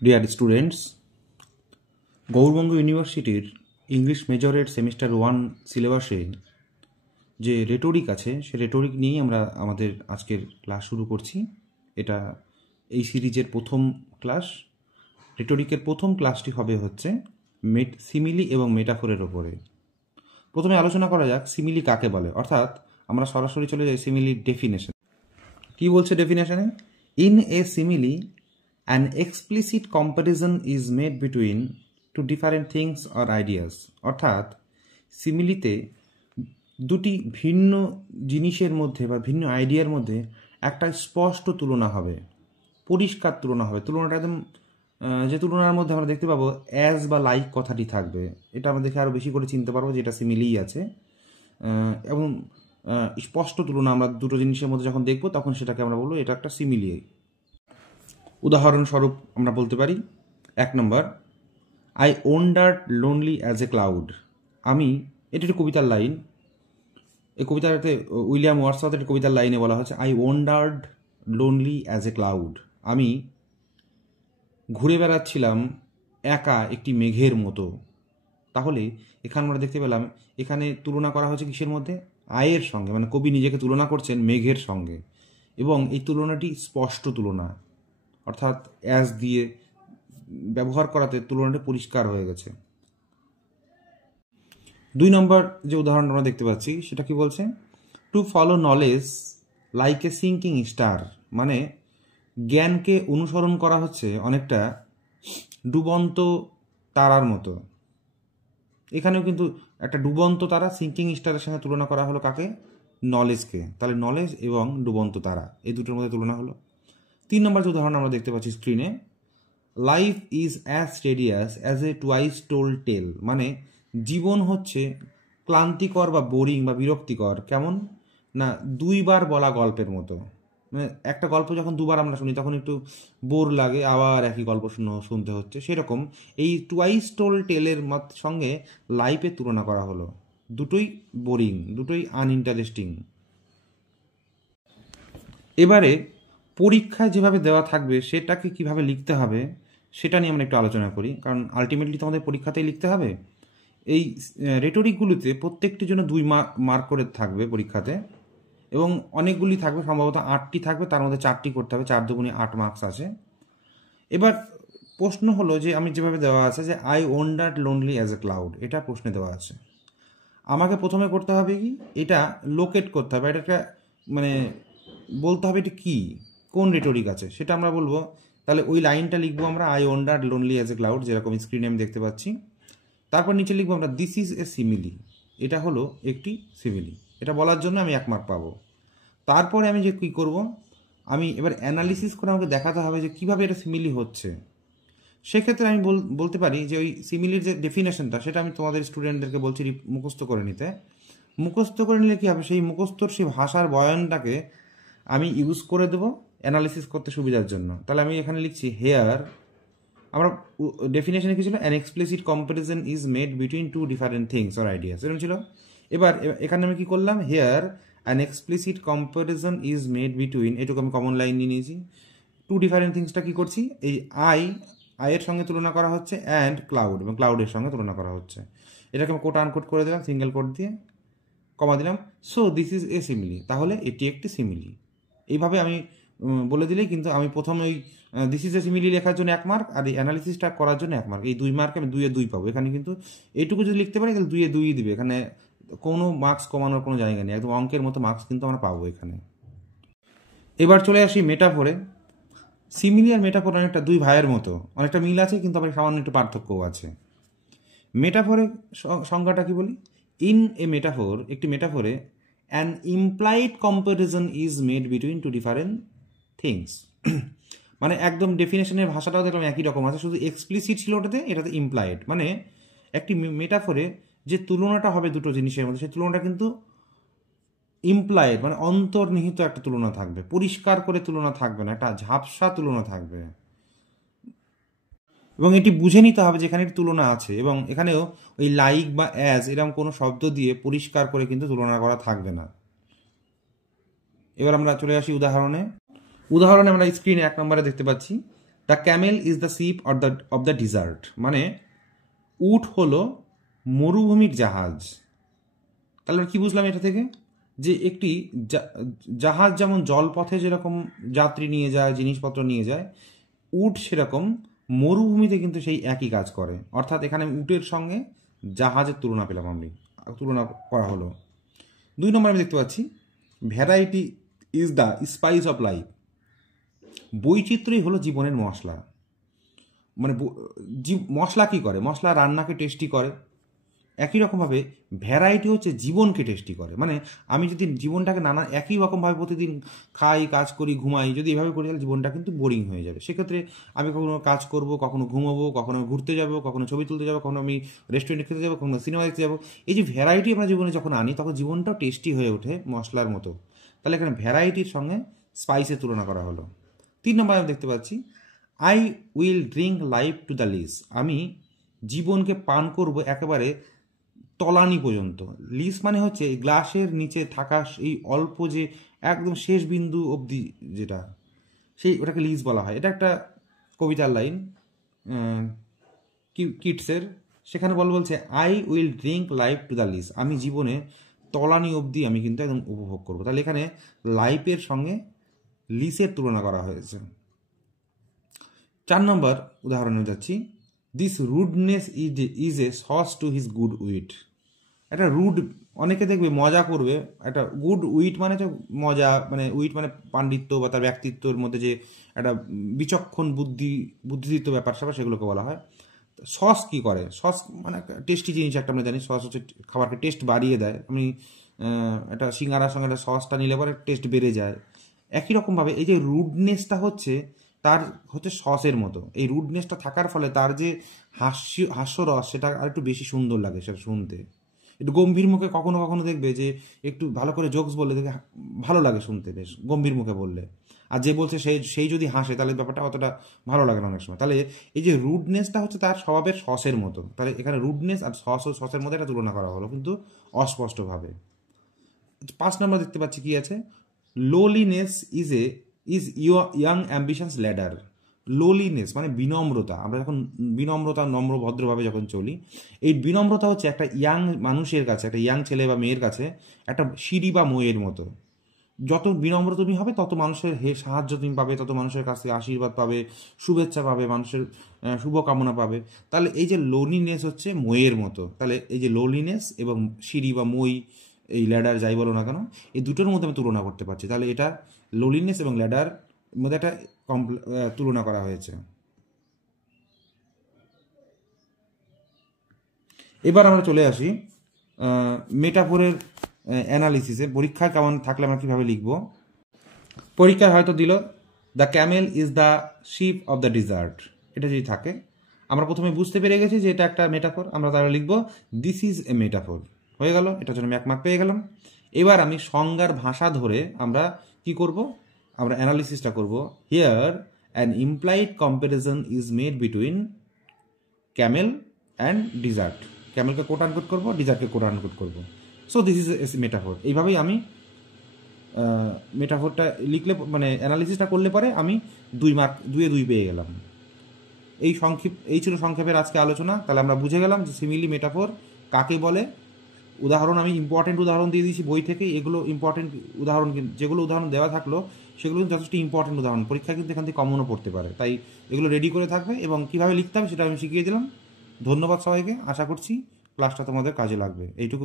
Dear students, Gour Banga ইউনিভার্সিটির English মেজরের semester 1 সিলেবাসে যে রেটোরিক আছে সে রেটোরিক নিয়েই আমরা আমাদের আজকের ক্লাস শুরু করছি। এটা এই সিরিজের প্রথম ক্লাস। রেটোরিকের প্রথম ক্লাসটি হবে হচ্ছে সিমিলি এবং মেটাফোরের ওপরে। প্রথমে আলোচনা করা যাক সিমিলি কাকে বলে, অর্থাৎ আমরা সরাসরি চলে যাই সিমিলির ডেফিনেশন। কি বলছে ডেফিনেশনে? In a simile an explicit comparison is made between two different things or ideas। অর্থাৎ সিমিলিতে দুটি ভিন্ন জিনিসের মধ্যে বা ভিন্ন আইডিয়ার মধ্যে একটা স্পষ্ট তুলনা হবে, পরিষ্কার তুলনা হবে। তুলনাটা একদম যে তুলনার মধ্যে আমরা দেখতে পাবো অ্যাজ বা লাইক কথাটি থাকবে, এটা আমরা দেখে আরও বেশি করে চিনতে পারবো যে এটা সিমিলিই আছে। এবং স্পষ্ট তুলনা আমরা দুটো জিনিসের মধ্যে যখন দেখবো তখন সেটাকে আমরা বলবো এটা একটা সিমিলি। উদাহরণস্বরূপ আমরা বলতে পারি 1 নম্বর, I wandered lonely as a cloud. আমি, এটা একটি কবিতার লাইন, এই কবিতাতে উইলিয়াম ওয়ার্ডসওয়ার্থের কবিতার লাইনে বলা হচ্ছে I wandered lonely as a cloud. আমি ঘুরে বেড়াচ্ছিলাম একা একটি মেঘের মতো। তাহলে এখানে আমরা দেখতে পেলাম এখানে তুলনা করা হচ্ছে কিসের মধ্যে? আয়ের সঙ্গে, মানে কবি নিজেকে তুলনা করছেন মেঘের সঙ্গে, এবং এই তুলনাটি স্পষ্ট তুলনা, অর্থাৎ অ্যাজ দিয়ে ব্যবহার করাতে তুলনাটা পরিষ্কার হয়ে গেছে। 2 নম্বর যে উদাহরণ আমরা দেখতে পাচ্ছি সেটা কি বলছে? To follow knowledge like a sinking star. মানে জ্ঞানকে অনুসরণ করা হচ্ছে অনেকটা ডুবন্ত তারার মতো। এখানেও কিন্তু একটা ডুবন্ত তারা সিঙ্কিং স্টারের সঙ্গে তুলনা করা হলো কাকে? নলেজকে। তাহলে নলেজ এবং ডুবন্ত তারা এই দুটোর মধ্যে তুলনা হলো। 3 নম্বর যে উদাহরণ আমরা দেখতে পাচ্ছি স্ক্রিনে, life is as tedious as a twice told tale. মানে জীবন হচ্ছে ক্লান্তিকর বা বোরিং বা বিরক্তিকর, কেমন না 2বার বলা গল্পের মতো। মানে একটা গল্প যখন 2বার আমরা শুনি তখন একটু বোর লাগে, আবার একই গল্প শুনতে হচ্ছে। সেরকম এই টুয়াইস টোল্ড টেলের সঙ্গে লাইফের তুলনা করা হলো। দুটোই বোরিং, দুটোই আনইন্টারেস্টিং। এবারে পরীক্ষায় যেভাবে দেওয়া থাকবে সেটাকে কিভাবে লিখতে হবে সেটা নিয়ে আমরা একটু আলোচনা করি, কারণ আলটিমেটলি তো আমাদের পরীক্ষাতেই লিখতে হবে। এই রেটোরিকগুলিতে প্রত্যেকটির জন্য 2 মার্ক করে থাকবে পরীক্ষাতে, এবং অনেকগুলি থাকবে, সম্ভবত 8টি থাকবে, তার মধ্যে 4টি করতে হবে, 4 দুগুণে 8 মার্কস আছে। এবার প্রশ্ন হলো যে আমি যেভাবে দেওয়া আছে যে I wandered lonely as a cloud, এটা প্রশ্নে দেওয়া আছে। আমাকে প্রথমে করতে হবে কি, এটা লোকেট করতে হবে, এটা মানে বলতে হবে এটা কি, কোন রেটোরিক আছে সেটা আমরা বলবো। তাহলে ওই লাইনটা লিখবো আমরা I wandered lonely as a cloud, যেরকম স্ক্রিনে আমি দেখতে পাচ্ছি। তারপর নিচে লিখবো আমরা দিস ইজ এ সিমিলি, এটা হলো একটি সিমিলি। এটা বলার জন্য আমি 1 মার্ক পাবো। তারপরে আমি যে কী করব, আমি এবার অ্যানালিসিস করে আমাকে দেখাতে হবে যে কীভাবে এটা সিমিলি হচ্ছে। সেক্ষেত্রে আমি বলতে পারি যে ওই সিমিলির যে ডেফিনেশনটা সেটা আমি তোমাদের স্টুডেন্টদেরকে বলছি মুখস্থ করে নিতে। মুখস্থ করে নিলে কী হবে, সেই মুখস্থর সেই ভাষার বয়ানটাকে আমি ইউজ করে দেবো অ্যানালিসিস করতে সুবিধার জন্য। তাহলে আমি এখানে লিখছি হেয়ার, আমরা ডেফিনেশনে কি ছিল? An explicit comparison is made between two different things or ideas, এরকম ছিল। এবার এখানে আমি কি করলাম, here an explicit comparison is made between, এটুকু আমি কমন লাইন নিয়ে নিয়েছি। 2 ডিফারেন্ট থিংসটা কি করছি, এই আইয়ের সঙ্গে তুলনা করা হচ্ছে অ্যান্ড ক্লাউড, এবং ক্লাউডের সঙ্গে তুলনা করা হচ্ছে। এটাকে আমি কোট আনকোট করে দিলাম, সিঙ্গেল কোট দিয়ে কমা দিলাম। So this is A simile, তাহলে এটি একটি সিমিলি। এইভাবে আমি বলে দিলেই কিন্তু আমি প্রথমে ওই দিস ইজ এ সিমিলি লেখার জন্য 1 মার্ক, আর এই অ্যানালিসিসটা করার জন্য 1 মার্ক, এই 2 মার্কে আমি 2 এ 2 পাবো। এখানে কিন্তু এইটুকু যদি লিখতে পারি তাহলে 2 এ 2ই দিবে, এখানে কোনো মার্কস কমানোর কোনো জায়গা নেই, একদম অঙ্কের মতো মার্কস কিন্তু আমরা পাবো এখানে। এবার চলে আসি মেটাফোরে। সিমিলি আর মেটাফোর অনেকটা 2 ভাইয়ের মতো, অনেকটা মিল আছে কিন্তু আবার সামান্য একটু পার্থক্যও আছে। মেটাফোরের সংজ্ঞাটা কি বলি? ইন এ মেটাফোর, একটি মেটাফোরে an implied comparison is made between two different things. মানে একদম ডেফিনেশনের ভাষাটাও দেখলাম একই রকম আছে, শুধু এক্সপ্লিসিট ছিল ওটাতে, এটাতে ইমপ্লাইড। মানে একটি মেটাফোরে যে তুলনাটা হবে দুটো জিনিসের মধ্যে, সেই তুলনাটা কিন্তু ইমপ্লাইড, মানে অন্তর্নিহিত একটা তুলনা থাকবে, পরিষ্কার করে তুলনা থাকবে না, একটা ঝাপসা তুলনা থাকবে, এবং এটি বুঝে নিতে হবে যেখানে একটি তুলনা আছে। এবং এখানেও ওই লাইক বা অ্যাজ এরকম কোনো শব্দ দিয়ে পরিষ্কার করে কিন্তু তুলনা করা থাকবে না। এবার আমরা চলে আসি উদাহরণে। আমরা স্ক্রিনে 1 নম্বরে দেখতে পাচ্ছি the Camel is the ship of the desert, মানে উট হলো মরুভূমির জাহাজ। তাহলে কি বুঝলাম এটা থেকে, যে একটি জাহাজ যেমন জলপথে যেরকম যাত্রী নিয়ে যায়, জিনিসপত্র নিয়ে যায়, উট সেরকম মরুভূমিতে কিন্তু সেই একই কাজ করে। অর্থাৎ এখানে উটের সঙ্গে জাহাজের তুলনা পেলাম, আমি তুলনা করা হলো। 2 নম্বর আমি দেখতে পাচ্ছি variety is the spice of life, বৈচিত্র্যই হলো জীবনের মশলা। মানে মশলা কি করে? মশলা রান্নাকে টেস্টি করে। একই রকমভাবে ভ্যারাইটি হচ্ছে জীবনকে টেস্টি করে। মানে আমি যদি জীবনটাকে নানা একই রকমভাবে প্রতিদিন খাই, কাজ করি, ঘুমাই, যদি এভাবে করি তাহলে জীবনটা কিন্তু বোরিং হয়ে যাবে। সেক্ষেত্রে আমি কখনো কাজ করব, কখনো ঘুমাবো, কখনো ঘুরতে যাব, কখনো ছবি তুলতে যাবো, কখনো আমি রেস্টুরেন্টে খেতে যাবো, কখনো সিনেমা দেখতে যাবো। এই যে ভ্যারাইটি আমরা জীবনে যখন আনি তখন জীবনটাও টেস্টি হয়ে ওঠে মশলার মতো। তাহলে এখানে ভ্যারাইটির সঙ্গে স্পাইসের তুলনা করা হলো। 3 নম্বর আমি দেখতে পাচ্ছি I will drink life to the lees, আমি জীবনকে পান করব একেবারে তলানি পর্যন্ত। লিস মানে হচ্ছে এই গ্লাসের নিচে থাকা এই অল্প যে একদম শেষ বিন্দু অবধি যেটা, সেই ওটাকে লিস বলা হয়। এটা একটা কবিতার লাইন কিটসের। সেখানে বলছে I will drink life to the lees, আমি জীবনে তলানি অবধি আমি কিন্তু একদম উপভোগ করবো। তাহলে এখানে লাইফের সঙ্গে লিসের তুলনা করা হয়েছে। 4 নম্বর উদাহরণে যাচ্ছি, this rudeness is a sauce to his good wit. একটা রুড, অনেকে দেখবে মজা করবে, একটা গুড উইট মানে তো মজা, মানে উইট মানে পাণ্ডিত্য বা তার ব্যক্তিত্বের মধ্যে যে একটা বিচক্ষণ বুদ্ধিদীপ্ত ব্যাপার স্যাপার, সেগুলোকে বলা হয়। সস কি করে? সস মানে টেস্টি জিনিস একটা, আমরা জানি সস হচ্ছে খাবারকে টেস্ট বাড়িয়ে দেয়। আমি একটা সিঙ্গারার সঙ্গে একটা সসটা নিলে পরে টেস্ট বেড়ে যায়। একই রকমভাবে এই যে রুডনেসটা হচ্ছে তার হচ্ছে সসের মতো। এই রুডনেসটা থাকার ফলে তার যে হাস্যরস সেটা আর একটু বেশি সুন্দর লাগে সেটা শুনতে। একটু গম্ভীর মুখে কখনো কখনো দেখবে যে একটু ভালো করে জোকস বললে দেখে ভালো লাগে শুনতে, বেশ গম্ভীর মুখে বললে। আর যে বলছে সেই যদি হাসে তাহলে ব্যাপারটা অতটা ভালো লাগে না অনেক সময়। তাহলে এই যে রুডনেসটা হচ্ছে তার স্বভাবের সসের মতো। তাহলে এখানে রুডনেস আর সসের মধ্যে একটা তুলনা করা হলো, কিন্তু অস্পষ্টভাবে। 5 নম্বর দেখতে পাচ্ছি কি আছে, লোলিনেস ইজ ইয়াং অ্যাম্বিশনস ল্যাডার। লোলিনেস মানে বিনম্রতা। আমরা যখন বিনম্রতা, নম্র ভদ্রভাবে যখন চলি, এই বিনম্রতা হচ্ছে একটা ইয়াং মানুষের কাছে, একটা ইয়াং ছেলে বা মেয়ের কাছে একটা সিঁড়ি বা মইয়ের মতো। যত বিনম্র তুমি হবে তত মানুষের সাহায্য তুমি পাবে, তত মানুষের কাছ থেকে আশীর্বাদ পাবে, শুভেচ্ছা পাবে, মানুষের শুভকামনা পাবে। তাহলে এই যে লোলিনেস হচ্ছে মইয়ের মতো। তাহলে এই যে লোলিনেস এবং সিঁড়ি বা মই, এই ল্যাডার যাই বলো না কেন, এই দুটোর মধ্যে আমি তুলনা করতে পারছি। তাহলে এটা লোলিনেস এবং ল্যাডার মধ্যে একটা তুলনা করা হয়েছে। এবার আমরা চলে আসি মেটাফোরের অ্যানালিসিসে। পরীক্ষায় কেমন থাকলে আমরা কীভাবে লিখব। পরীক্ষায় হয়তো দিল the Camel is the ship of the desert, এটা যদি থাকে আমরা প্রথমে বুঝতে পেরে গেছি যে এটা একটা মেটাফোর, আমরা তাহলে লিখব দিস ইজ এ মেটাফোর। হয়ে গেল, এটার জন্য আমি 1 মার্ক পেয়ে গেলাম। এবার আমি সংজ্ঞার ভাষা ধরে আমরা কি করব, আমরা অ্যানালিসিসটা করব। Here an implied comparison is made between camel and desert. ক্যামেলকে কোট আনকোট করবো, ডিজার্টকে কোট আনকোট করবো। So this is a metaphor. এইভাবেই আমি মেটাফোরটা লিখলে, মানে অ্যানালিসিসটা করলে পরে আমি 2 মার্ক, 2-এ 2 পেয়ে গেলাম। এই ছিল সংক্ষেপের আজকে আলোচনা। তাহলে আমরা বুঝে গেলাম যে সিমিলি মেটাফোর কাকে বলে। উদাহরণ আমি ইম্পর্টেন্ট উদাহরণ দিয়ে দিয়েছি বই থেকে। এগুলো ইম্পর্টেন্ট উদাহরণ, যেগুলো উদাহরণ দেওয়া থাকলো সেগুলো কিন্তু যথেষ্ট ইম্পর্টেন্ট উদাহরণ, পরীক্ষায় কিন্তু এখান থেকে কমনও পড়তে পারে। তাই এগুলো রেডি করে থাকবে এবং কীভাবে লিখতে হবে সেটা আমি শিখিয়ে দিলাম। ধন্যবাদ সবাইকে। আশা করছি ক্লাসটা তোমাদের কাজে লাগবে। এইটুকু